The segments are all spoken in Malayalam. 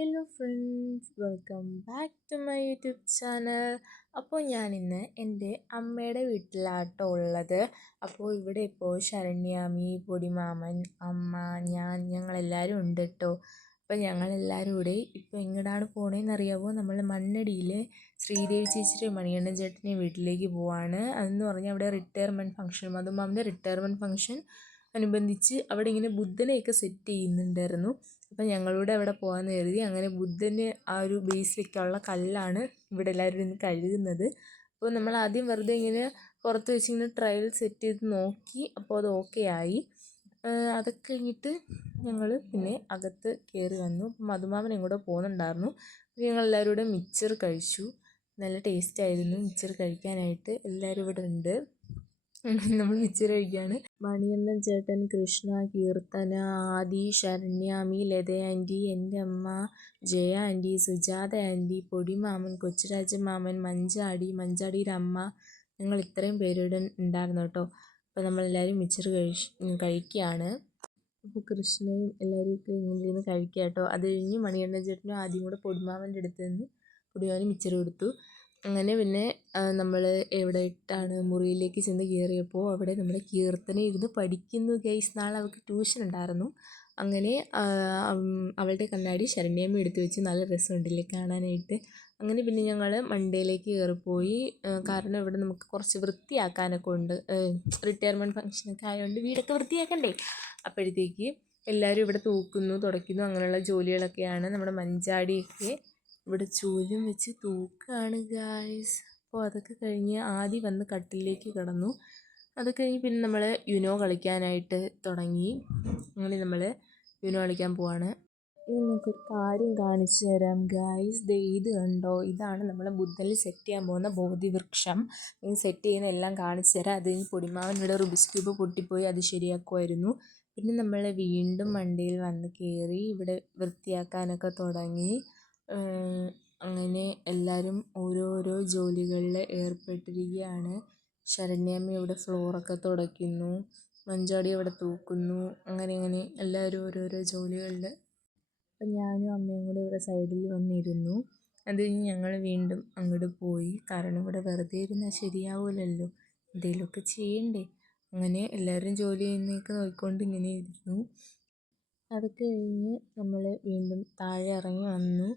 Hello friends, welcome back to my YouTube channel. അപ്പോൾ ഞാനിന്ന് എൻ്റെ അമ്മയുടെ വീട്ടിലാട്ടോ ഉള്ളത്. അപ്പോൾ ഇവിടെ ഇപ്പോൾ ശരണ്യാമി, പൊടിമാമൻ, അമ്മ, ഞങ്ങളെല്ലാവരും ഉണ്ട് കേട്ടോ. അപ്പോൾ ഞങ്ങളെല്ലാവരും കൂടെ ഇപ്പോൾ എങ്ങോട്ടാണ് പോണേന്ന് അറിയാമോ? നമ്മൾ മണ്ണടിയിൽ ശ്രീദേവി ചേച്ചിയുടെ മണിയണ്ണൻ ചേട്ടൻ്റെ വീട്ടിലേക്ക് പോവാണ്. അതെന്ന് പറഞ്ഞാൽ അവിടെ റിട്ടയർമെൻറ്റ് ഫംഗ്ഷൻ, മധുമാമൻ്റെ റിട്ടയർമെൻറ്റ് ഫംഗ്ഷൻ അനുബന്ധിച്ച് അവിടെ ഇങ്ങനെ ബുദ്ധനെയൊക്കെ സെറ്റ് ചെയ്യുന്നുണ്ടായിരുന്നു. അപ്പം ഞങ്ങളൂടെ അവിടെ പോകാമെന്ന് കരുതി. അങ്ങനെ ബുദ്ധന് ആ ഒരു ബേസ് വയ്ക്കാനുള്ള കല്ലാണ് ഇവിടെ എല്ലാവരും ഇന്ന് കഴുകുന്നത്. അപ്പോൾ നമ്മൾ ആദ്യം വെറുതെ ഇങ്ങനെ പുറത്ത് വെച്ച് ഇങ്ങനെ ട്രയൽ സെറ്റ് ചെയ്ത് നോക്കി. അപ്പോൾ അത് ഓക്കെ ആയി. അതൊക്കെ കഴിഞ്ഞിട്ട് ഞങ്ങൾ പിന്നെ അകത്ത് കയറി വന്നു. മധുമാമൻ എങ്ങോട്ടോ പോകുന്നുണ്ടായിരുന്നു. ഞങ്ങളെല്ലാവരും കൂടെ മിച്ചർ കഴിച്ചു. നല്ല ടേസ്റ്റായിരുന്നു മിച്ചർ കഴിക്കാനായിട്ട്. എല്ലാവരും ഇവിടെ ഉണ്ട്. നമ്മൾ മിച്ചർ കഴിക്കുകയാണ്. മണിയണ്ണൻ ചേട്ടൻ, കൃഷ്ണ, കീർത്തന, ആദി, ശരണ്യാമി, ലത ആൻറ്റി, എൻ്റെ അമ്മ, ജയ ആൻറ്റി, സുജാത ആൻറ്റി, പൊടിമാമൻ, കൊച്ചുരാജ മാമൻ, മഞ്ചാടിയുടെ അമ്മ, ഞങ്ങൾ ഇത്രയും പേരുടെ ഉണ്ടായിരുന്നു കേട്ടോ. അപ്പോൾ നമ്മളെല്ലാവരും മിച്ചർ കഴിക്കുകയാണ്. അപ്പോൾ കൃഷ്ണയും എല്ലാവരും ഒക്കെ ഇങ്ങനെ കഴിക്കുക കേട്ടോ. അത് കഴിഞ്ഞ് മണിയണ്ണൻ ചേട്ടനും ആദ്യം കൂടെ പൊടിമാമൻ്റെ അടുത്ത് നിന്ന് പൊടിമാമന് മിച്ചർ കൊടുത്തു. അങ്ങനെ പിന്നെ നമ്മൾ എവിടെയിട്ടാണ് മുറിയിലേക്ക് ചെന്ന് കയറിയപ്പോൾ അവിടെ നമ്മുടെ കീർത്തന ഇരുന്ന് പഠിക്കുന്നു ഗൈസ്. നാളെ അവൾക്ക് ട്യൂഷൻ ഉണ്ടായിരുന്നു. അങ്ങനെ അവളുടെ കണ്ണാടി ശരണ്യമ്മ എടുത്ത് വെച്ച് നല്ല രസമുണ്ടല്ലേ കാണാനായിട്ട്. അങ്ങനെ പിന്നെ ഞങ്ങൾ മണ്ടയിലേക്ക് കയറിപ്പോയി. കാരണം ഇവിടെ നമുക്ക് കുറച്ച് വൃത്തിയാക്കാനൊക്കെ ഉണ്ട്. റിട്ടയർമെൻറ്റ് ഫംഗ്ഷനൊക്കെ ആയതുകൊണ്ട് വീടൊക്കെ വൃത്തിയാക്കണ്ടേ. അപ്പോഴത്തേക്ക് എല്ലാവരും ഇവിടെ തൂക്കുന്നു, തുടയ്ക്കുന്നു, അങ്ങനെയുള്ള ജോലികളൊക്കെയാണ്. നമ്മുടെ മഞ്ചാടിയൊക്കെ ഇവിടെ ചൂലും വെച്ച് തൂക്കുകയാണ് ഗായ്സ്. അപ്പോൾ അതൊക്കെ കഴിഞ്ഞ് ആദ്യം വന്ന് കട്ടിലേക്ക് കിടന്നു. അത് കഴിഞ്ഞ് പിന്നെ നമ്മൾ യുനോ കളിക്കാനായിട്ട് തുടങ്ങി. അങ്ങനെ നമ്മൾ യുനോ കളിക്കാൻ പോവാണ്. ഇനി നമുക്കൊരു കാര്യം കാണിച്ചു തരാം ഗായ്സ്. ഇത് കണ്ടോ, ഇതാണ് നമ്മൾ ബുദ്ധനിൽ സെറ്റ് ചെയ്യാൻ പോകുന്ന ബോധിവൃക്ഷം. സെറ്റ് ചെയ്യുന്ന എല്ലാം കാണിച്ചു തരാം. അത് കഴിഞ്ഞ് പൊടിമാവൻ റുബിക്സ് ക്യൂബ് പൊട്ടിപ്പോയി, അത് ശരിയാക്കുമായിരുന്നു. പിന്നെ നമ്മൾ വീണ്ടും മണ്ടയിൽ വന്ന് കയറി ഇവിടെ വൃത്തിയാക്കാനൊക്കെ തുടങ്ങി. അങ്ങനെ എല്ലാവരും ഓരോരോ ജോലികളിൽ ഏർപ്പെട്ടിരിക്കുകയാണ്. ശരണ്യാമ്മ ഇവിടെ ഫ്ലോറൊക്കെ തുടയ്ക്കുന്നു, മഞ്ചാടി അവിടെ തൂക്കുന്നു. അങ്ങനെ എല്ലാവരും ഓരോരോ ജോലികളിൽ. അപ്പം ഞാനും അമ്മയും കൂടെ ഇവിടെ സൈഡിൽ വന്നിരുന്നു. അത് കഴിഞ്ഞ് ഞങ്ങൾ വീണ്ടും അങ്ങോട്ട് പോയി. കാരണം ഇവിടെ വെറുതെ ഇരുന്നാൽ ശരിയാവില്ലല്ലോ, എന്തെങ്കിലുമൊക്കെ ചെയ്യണ്ടേ. അങ്ങനെ എല്ലാവരും ജോലി ചെയ്യുന്നതൊക്കെ നോക്കിക്കൊണ്ട് ഇങ്ങനെ ഇരുന്നു. അതൊക്കെ കഴിഞ്ഞ് നമ്മൾ വീണ്ടും താഴെ ഇറങ്ങി വന്നു.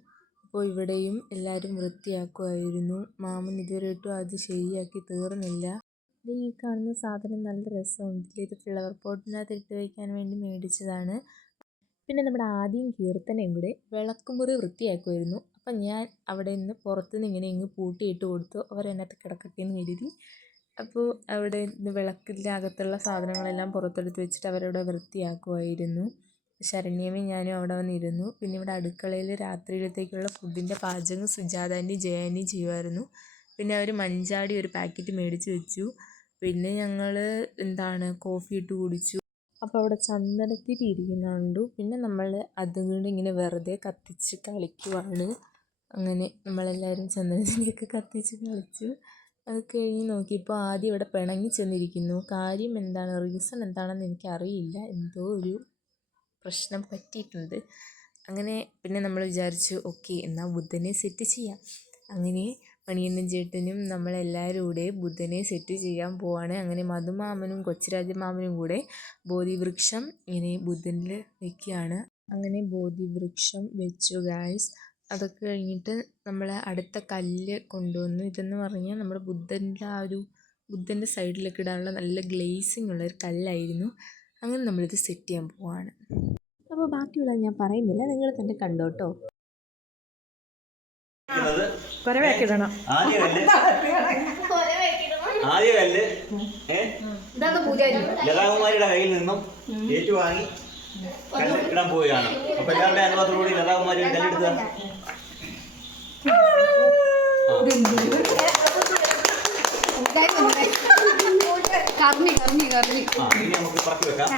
അപ്പോൾ ഇവിടെയും എല്ലാവരും വൃത്തിയാക്കുമായിരുന്നു. മാമൻ ഇതുവരെയായിട്ടും അത് ശരിയാക്കി തീർന്നില്ല. ഇത് ഈ കാണുന്ന സാധനം നല്ല രസമുണ്ട്. ഇത് ഫ്ലവർ പോട്ടിനകത്ത് ഇട്ട് വയ്ക്കാൻ വേണ്ടി മേടിച്ചതാണ്. പിന്നെ നമ്മുടെ ആദ്യം കീർത്തനയും കൂടെ വിളക്കുമുറി വൃത്തിയാക്കുമായിരുന്നു. അപ്പം ഞാൻ അവിടെ നിന്ന് പുറത്തുനിന്ന് ഇങ്ങ് പൂട്ടിയിട്ട് കൊടുത്തു. അവരതിനകത്ത് കിടക്കട്ടെ എന്ന് കരുതി. അപ്പോൾ അവിടെ വിളക്കിൻ്റെ അകത്തുള്ള സാധനങ്ങളെല്ലാം പുറത്തെടുത്ത് വെച്ചിട്ട് അവരവിടെ വൃത്തിയാക്കുമായിരുന്നു. ശരണ്യമ്മയും ഞാനും അവിടെ വന്നിരുന്നു. പിന്നെ ഇവിടെ അടുക്കളയിൽ രാത്രിയിലത്തേക്കുള്ള ഫുഡിൻ്റെ പാചകം സുജാത ആൻറ്റി, ജയ ആൻറ്റി ചെയ്യുമായിരുന്നു. പിന്നെ അവർ മഞ്ചാടി ഒരു പാക്കറ്റ് മേടിച്ച് വെച്ചു. പിന്നെ ഞങ്ങൾ കോഫി ഇട്ട് കുടിച്ചു. അപ്പോൾ അവിടെ ചന്ദനത്തിരി ഇരിക്കുന്നുണ്ട്. പിന്നെ നമ്മൾ അതുകൊണ്ട് ഇങ്ങനെ വെറുതെ കത്തിച്ച് കളിക്കുവാണ്. അങ്ങനെ നമ്മളെല്ലാവരും ചന്ദനത്തിരിയൊക്കെ കത്തിച്ച് കളിച്ചു. അത് കഴിഞ്ഞ് നോക്കിയപ്പോൾ ആദ്യം ഇവിടെ പിണങ്ങി ചെന്നിരിക്കുന്നു. കാര്യം എന്താണ്, റീസൺ എന്താണെന്ന് എനിക്കറിയില്ല. എന്തോ ഒരു പ്രശ്നം പറ്റിയിട്ടുണ്ട്. അങ്ങനെ പിന്നെ നമ്മൾ വിചാരിച്ചു ഓക്കെ എന്നാൽ ബുദ്ധനെ സെറ്റ് ചെയ്യാം. അങ്ങനെ മണിയണ്ണൻ ചേട്ടനും നമ്മളെല്ലാവരും കൂടെ ബുദ്ധനെ സെറ്റ് ചെയ്യാൻ പോവാണ്. അങ്ങനെ മധുമാമനും കൊച്ചുരാജമാമനും കൂടെ ബോധിവൃക്ഷം ഇങ്ങനെ ബുദ്ധനിൽ വെക്കുകയാണ്. അങ്ങനെ ബോധിവൃക്ഷം വെച്ചു ഗായ്സ്. അതൊക്കെ കഴിഞ്ഞിട്ട് നമ്മൾ അടുത്ത കല്ല് കൊണ്ടുവന്നു. ഇതെന്ന് പറഞ്ഞാൽ നമ്മുടെ ബുദ്ധൻ്റെ സൈഡിലൊക്കെ ഇടാനുള്ള നല്ല ഗ്ലേസിങ് ഉള്ളൊരു കല്ലായിരുന്നു. അങ്ങനെ നമ്മളിത് സെറ്റ് ചെയ്യാൻ പോവാണ്. അപ്പോൾ ബാക്കിയുള്ളത് ഞാൻ പറയുന്നില്ല, നിങ്ങൾ തന്നെ കണ്ടോട്ടോ. കുറെ വെക്കിടണം. ലതാകുമാരിയുടെ കയ്യിൽ നിന്നും ഏറ്റുവാങ്ങി ഇടാൻ പോവുകയാണ്. അപ്പൊ എല്ലാവരുടെ അനുഭവത്തോടുകൂടി ലതാകുമാരി കല്ലെടുത്ത ഇനി നമുക്ക് പറക്കി വെക്കാം.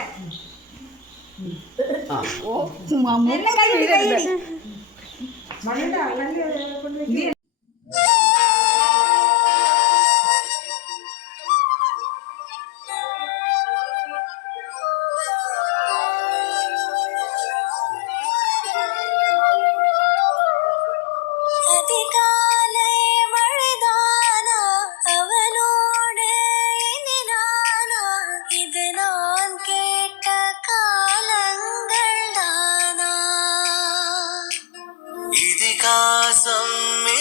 ഇതിഹാസം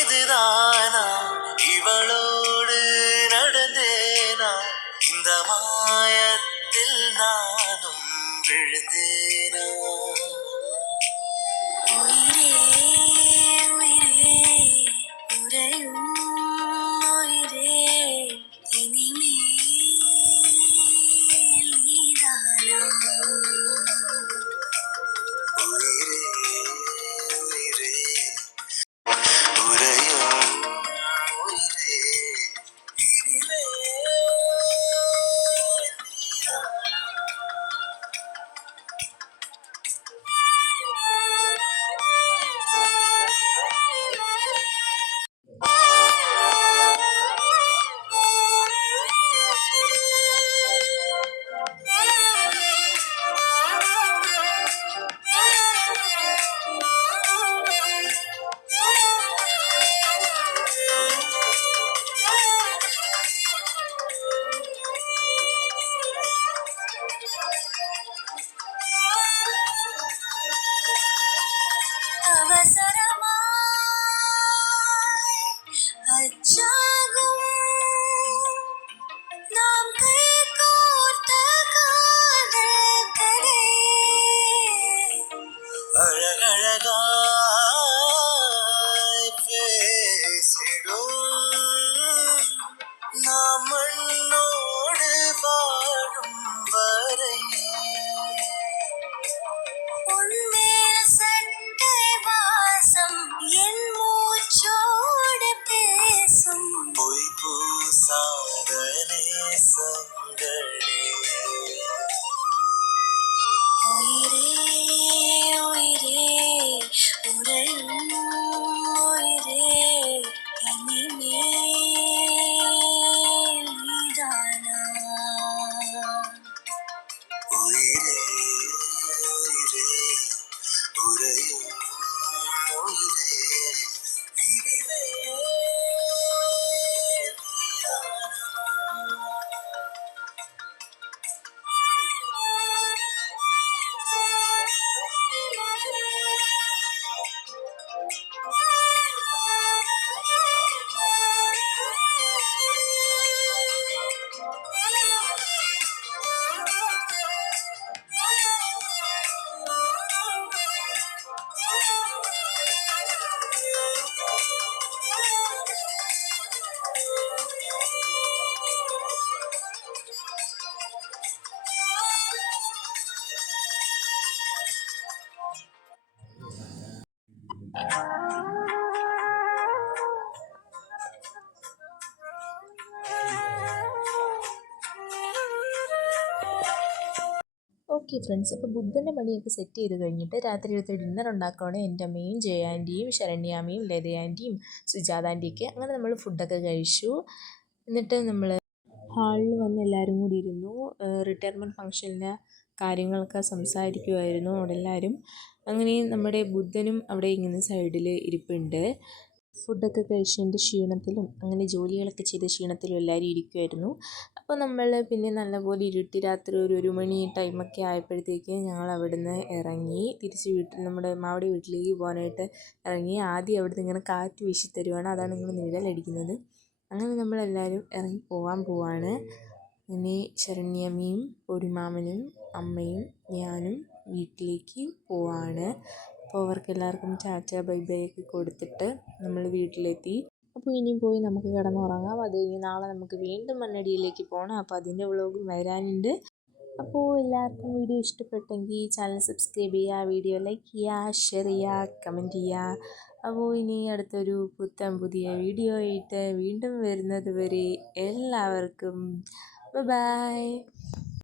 இதுதானா இவளோடு நடந்தேனா இந்த மாயத்தில் நானும் விழுந்தேனா உயிரே உயிரே உறையும் உயிரே இனிமேல் நீதானா உயிரே உயிரே உறையும் உயிரே இனிமேல் அவசரமாய் அச்சாகும் நாம் கைகோர்த்த காதல் கதை அழகழகாய் பேசிடும் நாம் மண்ணோடு வாழும் வரை உன்மேல் சட்டை வாசம் என் மூச்சோடு பேசும் பொய் பூசாத நேசங்களே உயிரே உயிரே உறையும் உயிரே இனிமேல் நீதானா உயிரே உயிரே உறையும் உயிரே இனிமேல் ഓക്കെ ഫ്രണ്ട്സ്, അപ്പോൾ ബുദ്ധൻ്റെ പണിയൊക്കെ സെറ്റ് ചെയ്ത് കഴിഞ്ഞിട്ട് രാത്രിയിലത്തെ ഡിന്നർ ഉണ്ടാക്കുകയാണ് എൻ്റെ അമ്മയും ജയ ആൻറ്റിയും ശരണ്യാമ്മയും ലത ആൻറ്റിയും സുജാത ആൻറ്റിയൊക്കെ. അങ്ങനെ നമ്മൾ ഫുഡൊക്കെ കഴിച്ചു. എന്നിട്ട് നമ്മൾ ഹാളിൽ വന്ന് എല്ലാവരും കൂടി ഇരുന്നു. റിട്ടയർമെൻറ്റ് ഫംഗ്ഷനിലെ കാര്യങ്ങളൊക്കെ സംസാരിക്കുമായിരുന്നു അവിടെ എല്ലാവരും. അങ്ങനെ നമ്മുടെ ബുദ്ധനും അവിടെ ഇങ്ങനെ സൈഡിൽ ഇരിപ്പുണ്ട്. ഫുഡൊക്കെ കഴിച്ചതിൻ്റെ ക്ഷീണത്തിലും അങ്ങനെ ജോലികളൊക്കെ ചെയ്ത ക്ഷീണത്തിലും എല്ലാവരും ഇരിക്കുമായിരുന്നു. അപ്പോൾ നമ്മൾ പിന്നെ നല്ലപോലെ ഇരുട്ടി രാത്രി ഒരു 1 മണി ടൈമൊക്കെ ആയപ്പോഴത്തേക്ക് ഞങ്ങൾ അവിടെ നിന്ന് ഇറങ്ങി തിരിച്ച് നമ്മുടെ മാവടി വീട്ടിലേക്ക് പോകാനായിട്ട് ഇറങ്ങി. ആദ്യം അവിടുന്ന് ഇങ്ങനെ കാറ്റ് വീശി തരുവാണ്, അതാണ് ഇങ്ങനെ നിഴലടിക്കുന്നത്. അങ്ങനെ നമ്മളെല്ലാവരും ഇറങ്ങി പോവാണ്. പിന്നെ ശരണ്യമ്മയും പൊടിമാമനും അമ്മയും ഞാനും വീട്ടിലേക്ക് പോവാണ്. അപ്പോൾ അവർക്കെല്ലാവർക്കും ടാറ്റ ബൈ ബൈ ഒക്കെ കൊടുത്തിട്ട് നമ്മൾ വീട്ടിലെത്തി. അപ്പോൾ ഇനിയും പോയി നമുക്ക് കിടന്നുറങ്ങാം. അത് കഴിഞ്ഞ് നാളെ നമുക്ക് വീണ്ടും മണ്ണടിയിലേക്ക് പോകണം. അപ്പോൾ അതിൻ്റെ വ്ളോഗും വരാനുണ്ട്. അപ്പോൾ എല്ലാവർക്കും വീഡിയോ ഇഷ്ടപ്പെട്ടെങ്കിൽ ചാനൽ സബ്സ്ക്രൈബ് ചെയ്യുക, വീഡിയോ ലൈക്ക് ചെയ്യുക, ഷെയർ ചെയ്യുക, കമൻറ്റ് ചെയ്യുക. അപ്പോൾ ഇനി അടുത്തൊരു പുതിയ വീഡിയോ ആയിട്ട് വീണ്ടും വരുന്നത് വരെ എല്ലാവർക്കും ബൈ.